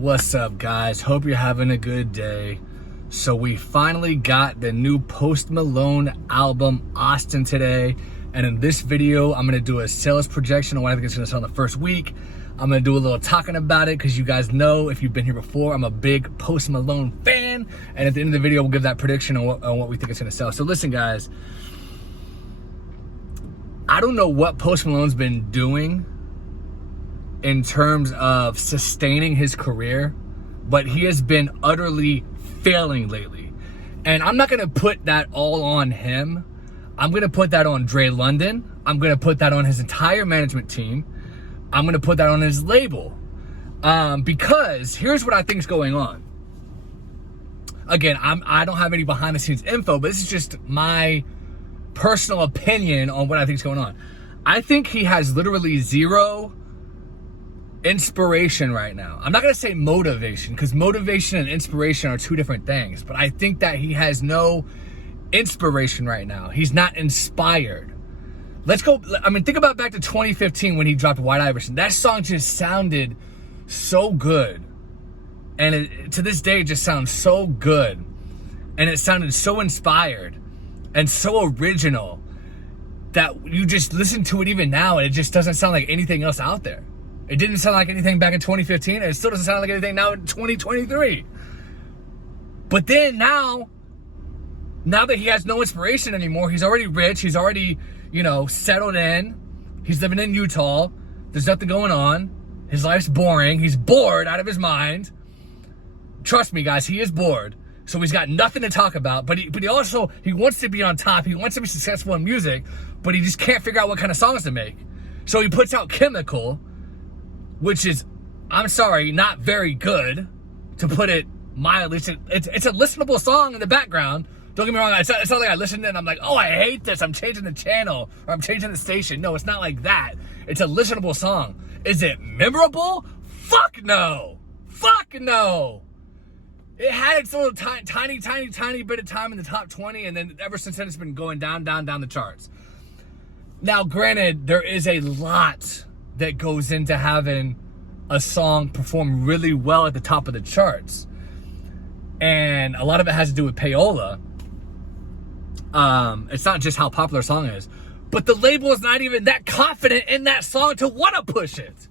What's up, guys? Hope you're having a good day. So we finally got the new Post Malone album, Austin, today. And in this video, I'm gonna do a sales projection on what I think it's gonna sell in the first week. I'm gonna do a little talking about it because you guys know, if you've been here before, I'm a big Post Malone fan. And at the end of the video, we'll give that prediction on what we think it's gonna sell. So listen, guys, I don't know what Post Malone's been doing in terms of sustaining his career, but he has been utterly failing lately. And I'm not gonna put that all on him. I'm gonna put that on Dre London. I'm gonna put that on his entire management team. I'm gonna put that on his label. Because here's what I think is going on. Again, I don't have any behind the scenes info, but this is just my personal opinion on what I think is going on. I think he has literally zero inspiration right now. I'm not gonna say motivation, because motivation and inspiration are two different things, but I think that he has no inspiration right now. He's not inspired. Let's go, think about back to 2015 when he dropped White Iverson. That song just sounded so good. And to this day, it just sounds so good. And it sounded so inspired and so original that you just listen to it even now and it just doesn't sound like anything else out there. It didn't sound like anything back in 2015, and it still doesn't sound like anything now in 2023. But then now that he has no inspiration anymore, he's already rich, he's already, settled in, he's living in Utah, there's nothing going on, his life's boring, he's bored out of his mind. Trust me, guys, he is bored. So he's got nothing to talk about, but he also wants to be on top, he wants to be successful in music, but he just can't figure out what kind of songs to make. So he puts out Chemical, which is, I'm sorry, not very good, to put it mildly. It's a listenable song in the background. Don't get me wrong, it's not like I listened to it and I'm like, oh, I hate this, I'm changing the channel, or I'm changing the station. No, it's not like that. It's a listenable song. Is it memorable? Fuck no. Fuck no. It had its little tiny bit of time in the top 20, and then ever since then it's been going down the charts. Now, granted, there is a lot that goes into having a song perform really well at the top of the charts. And a lot of it has to do with payola. It's not just how popular a song is, but the label is not even that confident in that song to want to push it,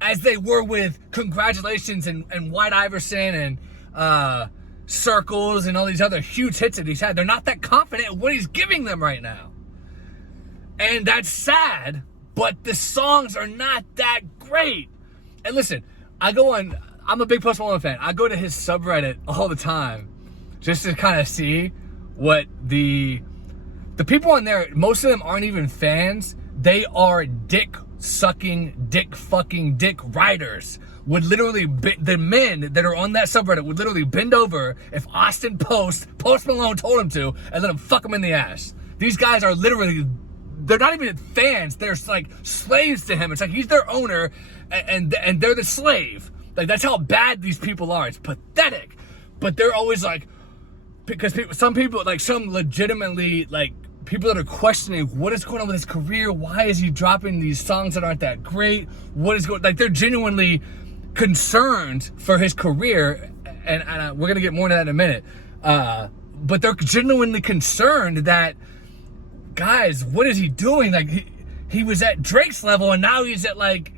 as they were with Congratulations and White Iverson and Circles and all these other huge hits that he's had. They're not that confident in what he's giving them right now. And that's sad, but the songs are not that great. And listen, I'm a big Post Malone fan. I go to his subreddit all the time just to kind of see what the people on there, most of them aren't even fans. They are dick fucking dick writers. Would literally, the men that are on that subreddit would literally bend over if Austin Post Malone told him to, and let him fuck him in the ass. These guys are literally, they're not even fans. They're like slaves to him. It's like he's their owner and they're the slave. Like, that's how bad these people are. It's pathetic. But they're always like, because some people, like some legitimately, like people that are questioning what is going on with his career. Why is he dropping these songs that aren't that great? What is going, like, they're genuinely concerned for his career. And we're going to get more into that in a minute. But they're genuinely concerned that, guys, what is he doing? Like, he was at Drake's level and now he's at like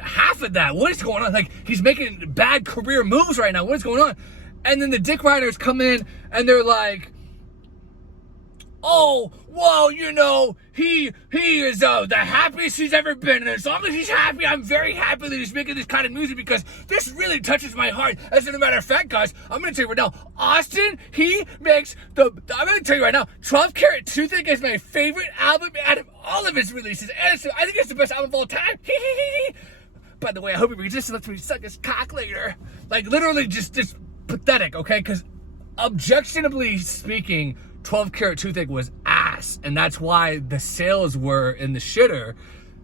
half of that. What is going on? Like, he's making bad career moves right now. What is going on? And then the dick writers come in and they're like, oh, well, he is the happiest he's ever been. And as long as he's happy, I'm very happy that he's making this kind of music because this really touches my heart. As a matter of fact, guys, I'm going to tell you right now, Austin, he makes I'm going to tell you right now, 12 Karat Toothache is my favorite album out of all of his releases. And I think it's the best album of all time. By the way, I hope he reads this and lets me suck his cock later. Like, literally just pathetic, okay? Because objectively speaking, 12 Karat Toothache was ass, and that's why the sales were in the shitter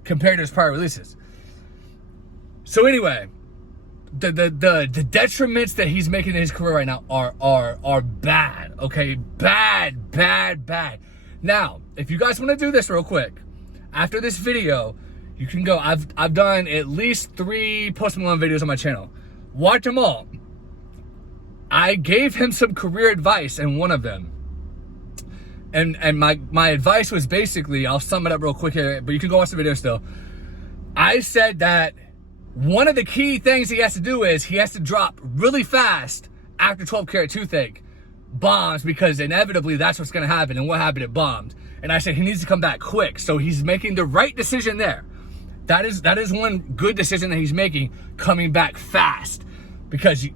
compared to his prior releases. So anyway, the detriments that he's making in his career right now are bad, okay? Bad. Now, if you guys want to do this real quick, after this video, you can go. I've done at least 3 Post Malone videos on my channel. Watch them all. I gave him some career advice in one of them. And my advice was basically, I'll sum it up real quick here, but you can go watch the video still. I said that one of the key things he has to do is he has to drop really fast after 12 Karat Toothache bombs, because inevitably that's what's going to happen. And what happened? It bombed. And I said he needs to come back quick. So he's making the right decision there. That is one good decision that he's making, coming back fast. Because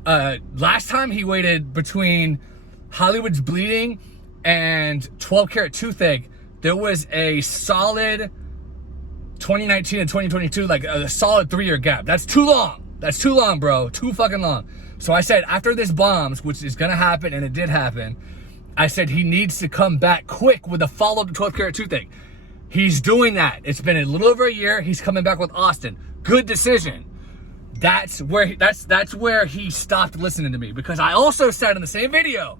last time he waited between Hollywood's Bleeding and 12 Karat Toothache, there was a solid 2019 and 2022, like a solid 3-year gap. That's too long. That's too long, bro. Too fucking long. So I said after this bombs, which is gonna happen, and it did happen, I said he needs to come back quick with a follow-up to 12 Karat Toothache. He's doing that. It's been a little over a year. He's coming back with Austin. Good decision. That's where he stopped listening to me, because I also said in the same video,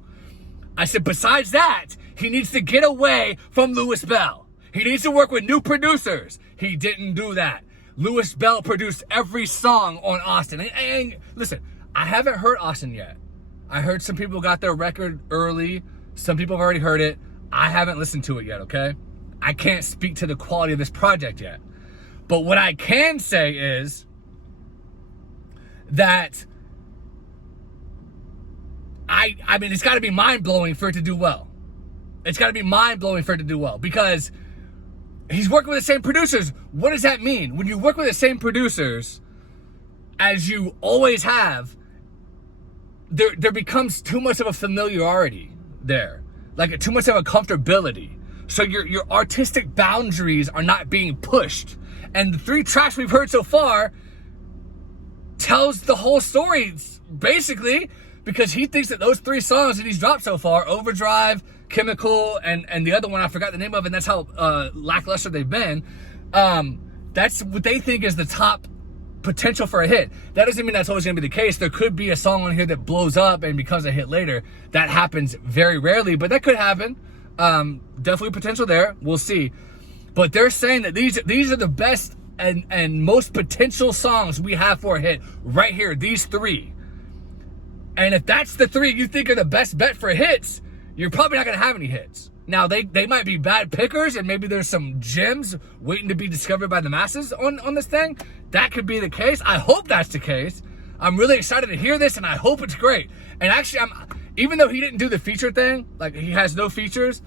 I said besides that, he needs to get away from Louis Bell. He needs to work with new producers. He didn't do that. Louis Bell produced every song on Austin. And listen, I haven't heard Austin yet. I heard some people got their record early. Some people have already heard it. I haven't listened to it yet, okay? I can't speak to the quality of this project yet. But what I can say is that I mean, it's got to be mind-blowing for it to do well. It's got to be mind-blowing for it to do well, because he's working with the same producers. What does that mean? When you work with the same producers, as you always have, there becomes too much of a familiarity there. Like too much of a comfortability. So your artistic boundaries are not being pushed. And the 3 tracks we've heard so far tells the whole story, basically, because he thinks that those 3 songs that he's dropped so far, Overdrive, Chemical, and the other one I forgot the name of, and that's how lackluster they've been, that's what they think is the top potential for a hit. That doesn't mean that's always going to be the case. There could be a song on here that blows up and becomes a hit later. That happens very rarely, but that could happen. Definitely potential there. We'll see. But they're saying that these are the best and most potential songs we have for a hit right here, these 3. And if that's the 3 you think are the best bet for hits, you're probably not going to have any hits. Now, they might be bad pickers, and maybe there's some gems waiting to be discovered by the masses on this thing. That could be the case. I hope that's the case. I'm really excited to hear this, and I hope it's great. And actually, even though he didn't do the feature thing, like he has no features,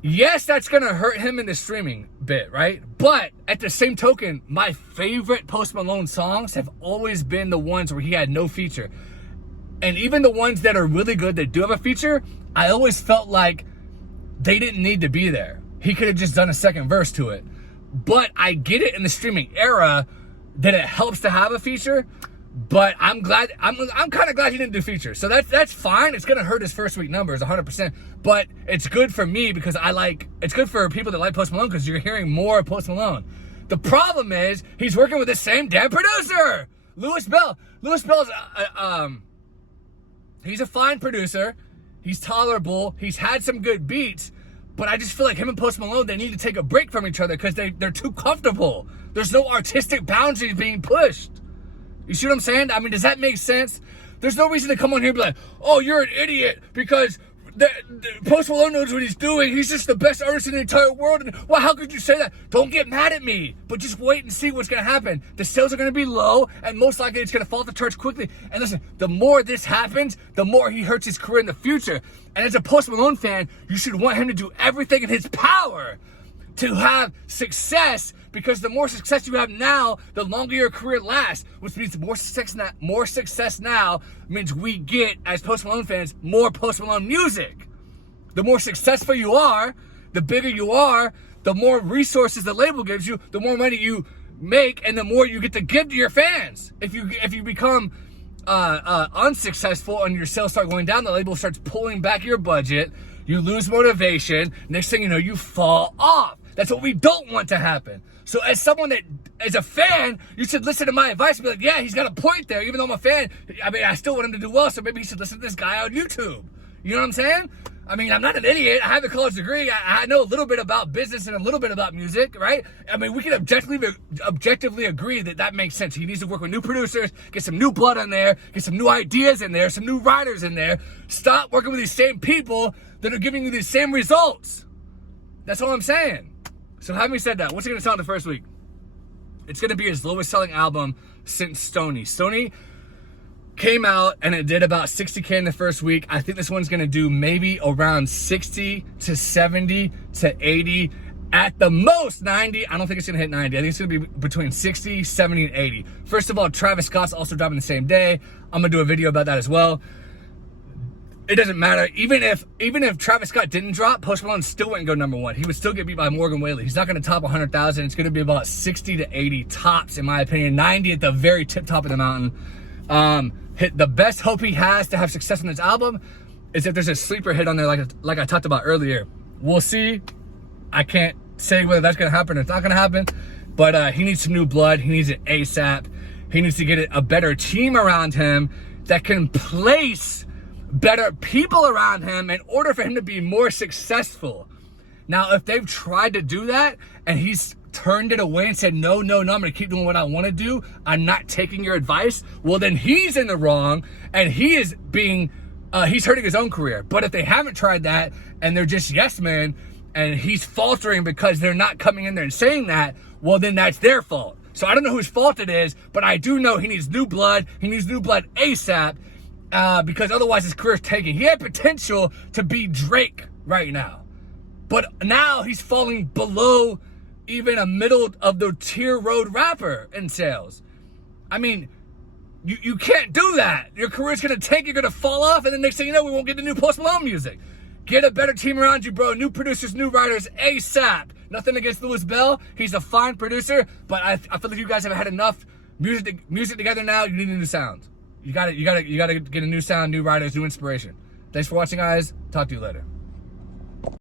yes, that's going to hurt him in the streaming bit, right? But at the same token, my favorite Post Malone songs have always been the ones where he had no feature. And even the ones that are really good that do have a feature, I always felt like they didn't need to be there. He could have just done a second verse to it. But I get it in the streaming era that it helps to have a feature. But I'm kind of glad he didn't do features. So that's fine. It's going to hurt his first week numbers 100%. But it's good for me because it's good for people that like Post Malone because you're hearing more Post Malone. The problem is he's working with the same damn producer, Louis Bell. Louis Bell's he's a fine producer. He's tolerable. He's had some good beats. But I just feel like him and Post Malone, they need to take a break from each other because they're too comfortable. There's no artistic boundaries being pushed. You see what I'm saying? I mean, does that make sense? There's no reason to come on here and be like, oh, you're an idiot because the Post Malone knows what he's doing. He's just the best artist in the entire world. And, well, how could you say that? Don't get mad at me, but just wait and see what's going to happen. The sales are going to be low, and most likely it's going to fall off the charts quickly. And listen, the more this happens, the more he hurts his career in the future. And as a Post Malone fan, you should want him to do everything in his power to have success, because the more success you have now, the longer your career lasts, which means more success now means we get, as Post Malone fans, more Post Malone music. The more successful you are, the bigger you are, the more resources the label gives you, the more money you make, and the more you get to give to your fans. If you become unsuccessful and your sales start going down, the label starts pulling back your budget, you lose motivation, next thing you know, you fall off. That's what we don't want to happen. So as someone that, as a fan, you should listen to my advice and be like, yeah, he's got a point there. Even though I'm a fan, I mean, I still want him to do well, so maybe he should listen to this guy on YouTube. You know what I'm saying? I mean, I'm not an idiot. I have a college degree. I know a little bit about business and a little bit about music, right? I mean, we can objectively agree that that makes sense. He needs to work with new producers, get some new blood in there, get some new ideas in there, some new writers in there. Stop working with these same people that are giving you these same results. That's all I'm saying. So having said that, what's he going to sell in the first week? It's going to be his lowest selling album since Stoney. Stoney came out and it did about 60K in the first week. I think this one's gonna do maybe around 60 to 70 to 80, at the most 90. I don't think it's gonna hit 90. I think it's gonna be between 60, 70, and 80. First of all, Travis Scott's also dropping the same day. I'm gonna do a video about that as well. It doesn't matter. Even if Travis Scott didn't drop, Post Malone still wouldn't go #1. He would still get beat by Morgan Wallen. He's not gonna top 100,000. It's gonna be about 60 to 80 tops, in my opinion. 90 at the very tip top of the mountain. The best hope he has to have success on this album is if there's a sleeper hit on there like I talked about earlier. We'll see. I can't say whether that's going to happen or it's not going to happen, but he needs some new blood. He needs it ASAP. He needs to get a better team around him that can place better people around him in order for him to be more successful. Now, if they've tried to do that and he's turned it away and said, no, I'm gonna keep doing what I want to do, I'm not taking your advice, well, then he's in the wrong and he is he's hurting his own career. But if they haven't tried that and they're just yes men and he's faltering because they're not coming in there and saying that, well, then that's their fault. So I don't know whose fault it is, but I do know he needs new blood. He needs new blood ASAP, because otherwise his career's tanking. He had potential to be Drake right now, but now he's falling below even a middle of the tier road rapper in sales. I mean, you can't do that. Your career's gonna tank, you're gonna fall off, and the next thing you know, we won't get the new Post Malone music. Get a better team around you, bro. New producers, new writers, ASAP. Nothing against Louis Bell. He's a fine producer, but I feel like you guys have had enough music together now. You need a new sound. You gotta get a new sound, new writers, new inspiration. Thanks for watching, guys. Talk to you later.